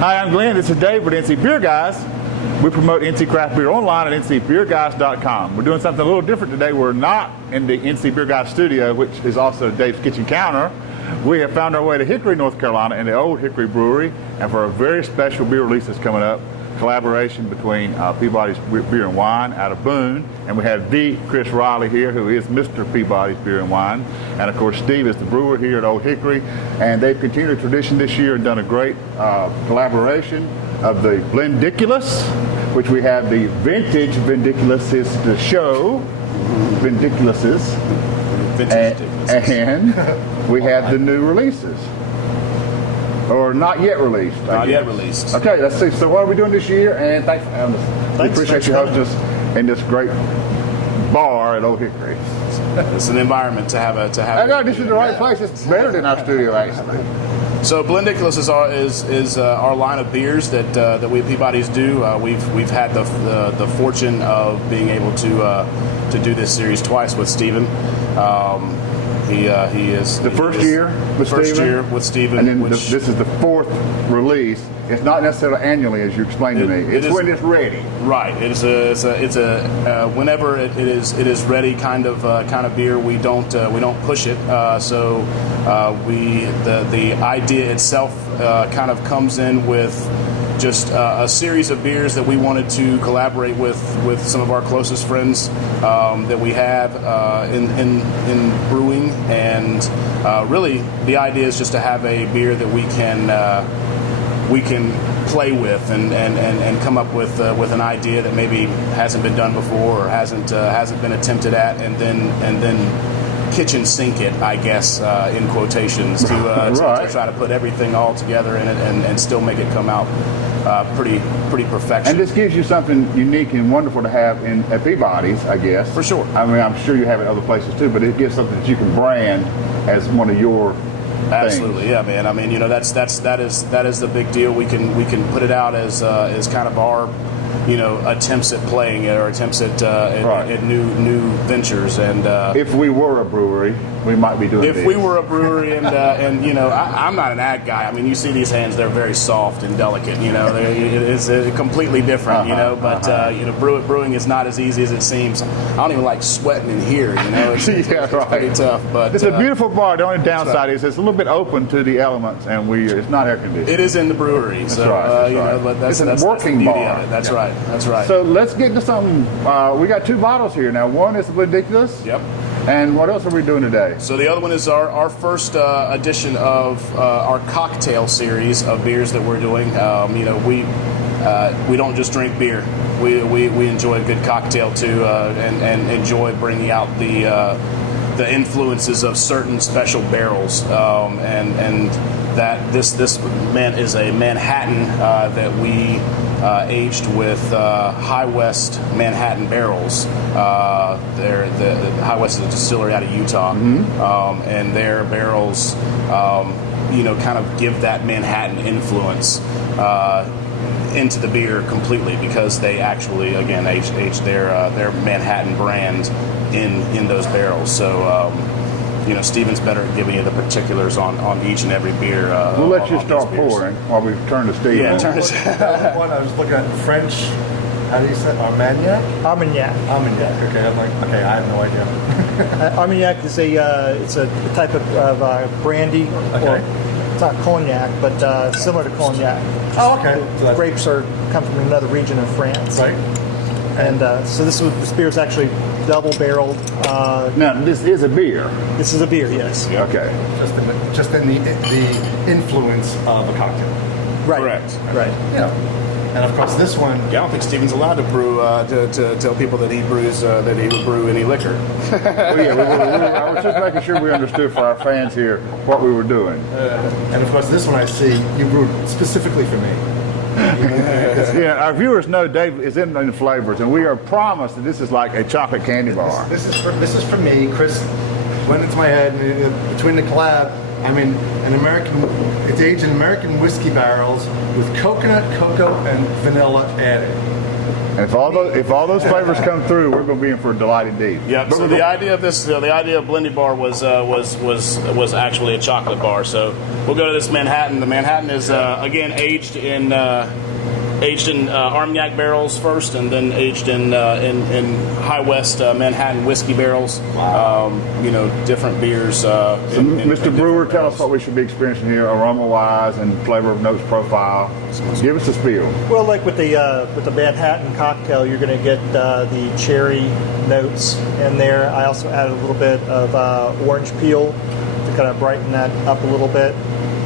Hi, I'm Glenn. This is Dave with NC Beer Guys. We promote NC Craft Beer online at ncbeerguys.com. We're doing something a little different today. We're not in the NC Beer Guys studio, which is also Dave's kitchen counter. We have found our way to Hickory, North Carolina, in the Olde Hickory Brewery, and for a very special beer release that's coming up, collaboration between Peabody's Beer and Wine out of Boone, and we have the Chris Riley here, who is Mr. Peabody's Beer and Wine, and of course Steve is the brewer here at Olde Hickory, and they've continued a tradition this year and done a great collaboration of the Blendiculous, which we have the vintage Blendiculous is the show, Blendiculouses, and we have the new releases. Or not yet released. Not yet released. Okay, let's see. So what are we doing this year? And thanks for having us. We appreciate you hosting us in this great bar at Olde Hickory. It's an environment to have. I know this is the right place. It's better than our studio, actually. So Blendiculous is our line of beers that we at Peabody's do. We've had the fortune of being able to do this series twice with Stephen. He is the first year with Stephen, and then this is the fourth release. It's not necessarily annually, as you explained to me. It's when it's ready. Right. It's a whenever it is ready kind of beer. We don't push it. So the idea itself kind of comes in with just a series of beers that we wanted to collaborate with some of our closest friends that we have in brewing, and really the idea is just to have a beer that we can play with and come up with an idea that maybe hasn't been done before or hasn't been attempted at, and then kitchen sink it, I guess, in quotations, to try to put everything all together in it and still make it come out pretty perfection. And this gives you something unique and wonderful to have at Peabody's, I guess. For sure. I mean, I'm sure you have it other places too, but it gives something that you can brand as one of your Absolutely, things. Yeah, man. I mean, that is the big deal. We can put it out as kind of our attempts at playing it, or attempts at new ventures. And if we were a brewery, we might be doing if we were a brewery, and I'm not an ag guy. I mean, you see these hands; they're very soft and delicate. It's completely different. But brewing is not as easy as it seems. I don't even like sweating in here. It's pretty tough. But it's a beautiful bar. The only downside is it's a little bit open to the elements, and it's not air conditioned. It is in the brewery, that's right. But that's a working bar. That's right. That's right. So let's get to something. We got two bottles here now. One is the Blendiculous. Yep. And what else are we doing today? So the other one is our first edition of our cocktail series of beers that we're doing. We don't just drink beer. We enjoy a good cocktail too, and enjoy bringing out the influences of certain special barrels. And that this man is a Manhattan that we aged with High West Manhattan barrels. The High West is a distillery out of Utah, and their barrels, kind of give that Manhattan influence into the beer completely, because they actually again aged their Manhattan brand in those barrels. So. Stephen's better at giving you the particulars on each and every beer. We'll let you start pouring while we turn to Stephen. Yeah, turn to one. I was looking at French. How do you say Armagnac? Armagnac. Armagnac. Okay, I'm like, okay, I have no idea. Armagnac is it's a type of brandy. Okay. Or, it's not cognac, but similar to cognac. Oh, okay. The grapes come from another region of France. Right. And so this beer is actually double barreled. Now this is a beer. This is a beer, yes. Okay. Just in the influence of a cocktail. Right. Correct. Right. Yeah. And of course, this one. Yeah, I don't think Stephen's allowed to brew to tell people that he brews that he would brew any liquor. I was just making sure we understood for our fans here what we were doing. And of course, this one I see you brewed specifically for me. Yeah, our viewers know Dave is in the flavors, and we are promised that this is like a chocolate candy bar. This is for me. Chris went into my head, and between the collab, I mean, it's aged in American whiskey barrels with coconut, cocoa, and vanilla added. And if all those flavors come through, we're going to be in for a delight indeed. Yep. So the idea of this, the idea of Blendy Bar was actually a chocolate bar. So we'll go to this Manhattan. The Manhattan is again aged in Armagnac barrels first, and then aged in High West Manhattan whiskey barrels. Wow. Different beers. So Mr. Brewer, tell us what we should be experiencing here, aroma-wise and flavor of notes profile. Give us a spiel. Well, like with the Manhattan cocktail, you're going to get the cherry notes in there. I also added a little bit of orange peel to kind of brighten that up a little bit.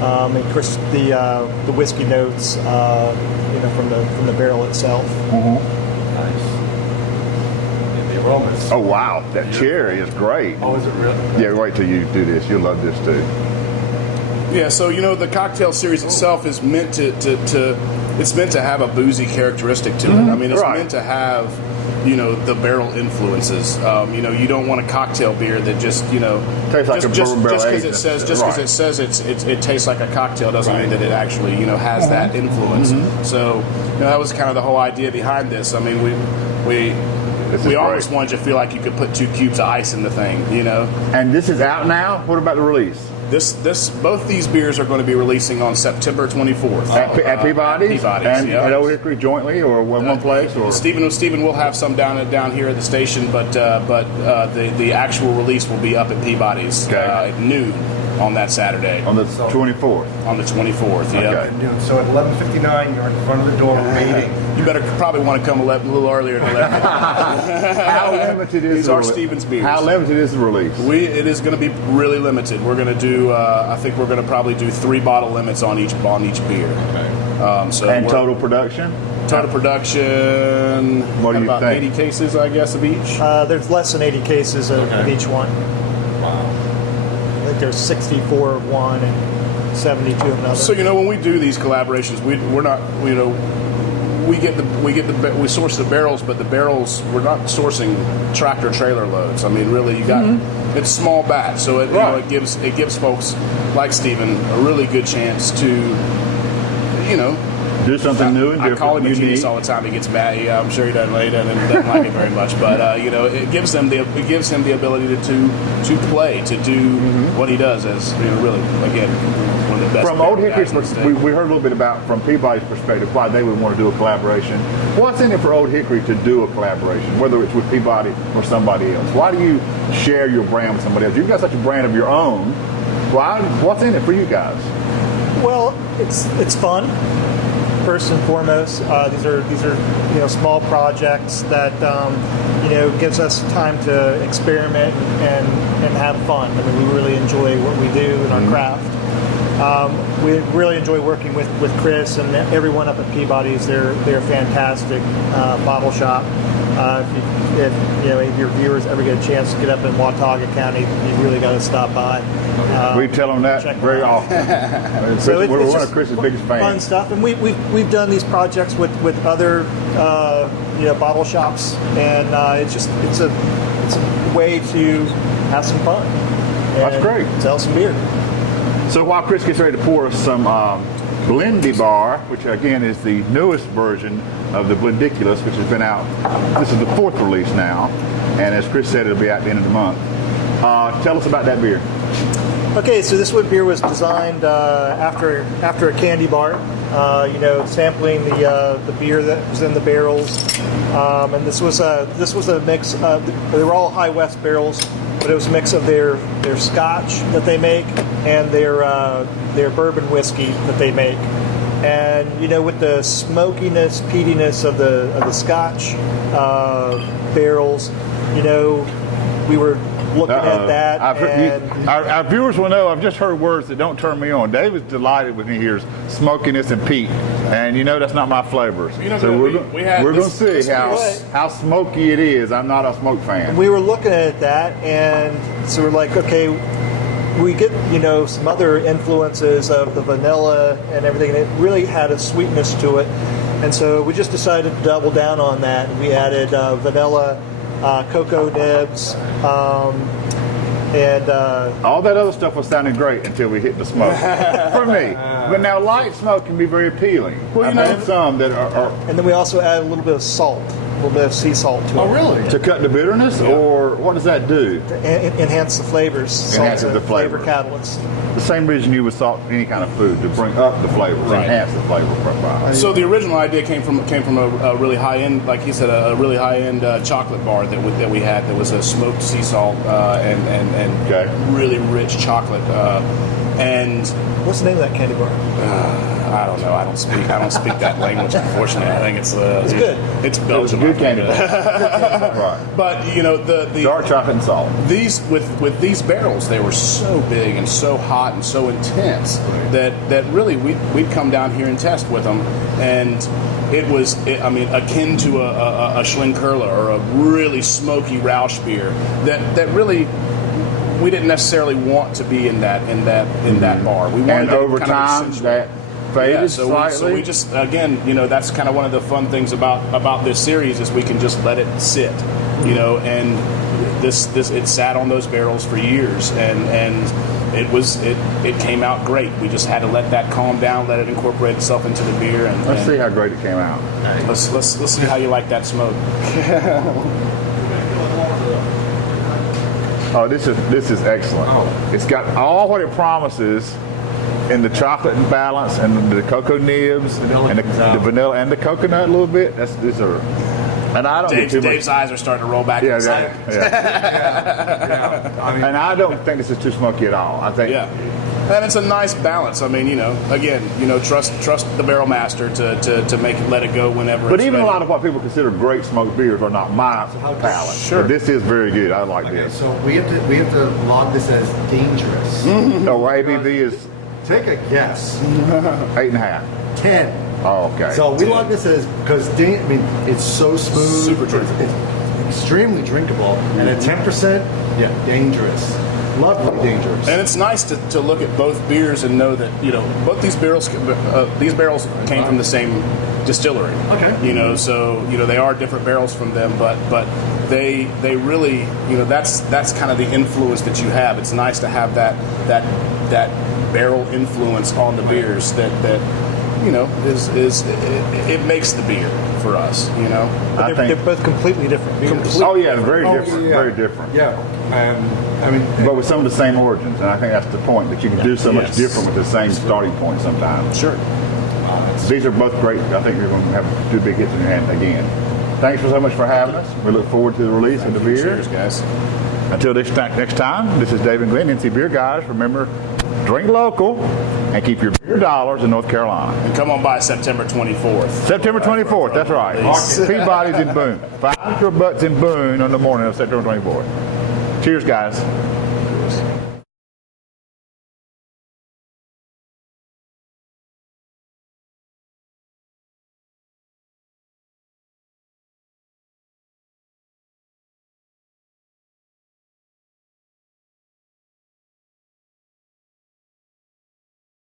And of course, the whiskey notes, from the barrel itself. Mm-hmm. Nice. And the aromas. Oh wow, that cherry is great. Oh, is it really? Yeah, wait till you do this. You'll love this too. Yeah, so the cocktail series itself is meant to have a boozy characteristic to it. I mean, it's meant to have the barrel influences. You don't want a cocktail beer that just tastes like a bourbon barrel just because aged. it says it tastes like a cocktail doesn't mean that it actually has that influence. So that was kind of the whole idea behind this. I mean, we almost wanted you to feel like you could put 2 cubes of ice in the thing. And this is out now. What about the release? Both these beers are going to be releasing on September 24th At Peabody's? And at Olde Hickory jointly, or one place? Or Stephen will have some down here at the station, but the actual release will be up at Peabody's at noon on that Saturday. On the 24th? On the 24th, yeah. Okay. So at 11:59, you're in front of the door waiting. You better probably want to come a little earlier to 11. How limited is These are Stephen's beers. How limited is the release? It is going to be really limited. We're going to do. I think we're going to probably do 3 bottle limits on each beer. Okay. And total production? Total production. What do you about think? 80 cases, I guess, of each. There's less than 80 cases of each one. Wow. I think there's 64 of one and 72 of another. So when we do these collaborations, we're not we source the barrels, but the barrels we're not sourcing tractor trailer loads. I mean, really, you got it's small batch, so it gives folks like Stephen a really good chance to do something new and different. I call him a unique. genius all the time. He gets mad. Yeah, I'm sure he doesn't like it very much. But it gives him the ability to play, to do what he does as really again one of the best. From Olde guys Hickory, in the state. we heard a little bit about from Peabody's perspective why they would want to do a collaboration. What's in it for Olde Hickory to do a collaboration, whether it's with Peabody or somebody else? Why do you share your brand with somebody else? You've got such a brand of your own. What's in it for you guys? Well, it's fun. First and foremost, these are small projects that gives us time to experiment and have fun. I mean, we really enjoy what we do in our craft. We really enjoy working with Chris and everyone up at Peabody's. They're a fantastic bottle shop. If any of your viewers ever get a chance to get up in Watauga County, you really got to stop by. We tell them that very often. So we're it's one just of Chris's biggest fans. Fun stuff, and we've done these projects with other bottle shops, and it's a way to have some fun. That's great. Sell some beer. So while Chris gets ready to pour us some Blendy Bar, which again is the newest version of the Blendiculous, which has been out. This is the 4th release now, and as Chris said, it'll be out at the end of the month. Tell us about that beer. Okay, so this beer was designed after a candy bar. Sampling the beer that was in the barrels, and this was a mix of. They were all High West barrels, but it was a mix of their Scotch that they make and their bourbon whiskey that they make. And with the smokiness, peatiness of the Scotch barrels, we were looking at that. Our viewers will know I've just heard words that don't turn me on. David's delighted when he hears smokiness and peat, and that's not my flavors. So we're going to see how smoky it is. I'm not a smoke fan. We were looking at that, and so we're like, okay, we get some other influences of the vanilla and everything, and it really had a sweetness to it, and so we just decided to double down on that. We added vanilla, cocoa nibs, And All that other stuff was sounding great until we hit the smoke. For me. But now light smoke can be very appealing. Well, I've had some that are and then we also add a little bit of salt, a little bit of sea salt to it. Oh, really? to cut the bitterness, or what does that do? To enhance the flavors. Enhances Salt's a the flavor. catalyst. The same reason you would salt any kind of food, to bring up the flavor, to Right. enhance the flavor profile. So the original idea came from a really high end, like he said, a really high end chocolate bar that we had. That was a smoked sea salt and Okay. really rich chocolate. And What's the name of that candy bar? I don't know. I don't speak that language. Unfortunately, I think it's good. It's It was a Belgium. good candy bar. Right. But you know the Dark chocolate and salt. these with these barrels, they were so big and so hot and so intense that really we'd come down here and test with them, and it was akin to a Schlenkerla or a really smoky Rausch beer that really we didn't necessarily want to be in that bar. We wanted And to over kind of time, accentuate- that faded so slightly. we just, again, that's kind of one of the fun things about this series is we can just let it sit, and this it sat on those barrels for years, and it came out great. We just had to let that calm down, let it incorporate itself into the beer, and Let's see how great it came out. let's see how you like that smoke. Oh, this is excellent. Oh. It's got all what it promises in the chocolate balance and the cocoa nibs Vanilla and comes out. the vanilla and the coconut a little bit. These are, and I don't get too Dave's much. eyes are starting to roll back. Yeah, inside. yeah. I mean, And I don't think this is too smoky at all. I think Yeah. And it's a nice balance. I mean, trust the barrel master to let it go whenever. But it's even ready. a lot of what people consider great smoked beers are not my palate. Sure. But this is very good. I like okay, this. so we have to log this as dangerous. So ABV is Take a guess. 8.5. 10. Oh, okay. So we log this as because it's so smooth, Super drinkable. it's extremely drinkable, and at 10%, yeah, dangerous, lovely dangerous. And it's nice to look at both beers and know that both these barrels came from the same distillery. Okay. So they are different barrels from them, but they really that's kind of the influence that you have. It's nice to have that barrel influence on the beers that is it makes the beer for us. I think. They're both completely different beers. Oh yeah, very different. yeah. Very different. Yeah, I mean, But with some of the same origins, and I think that's the point, that you can do so much Yes. different with the same starting point sometimes. Sure. These are both great. I think you're going to have two big hits in your hand again. Thanks so much for having us. We look forward to the release of the beer. Cheers, guys. Until next time, this is Dave and Glenn, NC Beer Guys. Remember, drink local and keep your beer dollars in North Carolina. And come on by September 24th. September 24th, that's right. Peabody's in Boone. 5 your butts in Boone on the morning of September 24th. Cheers, guys.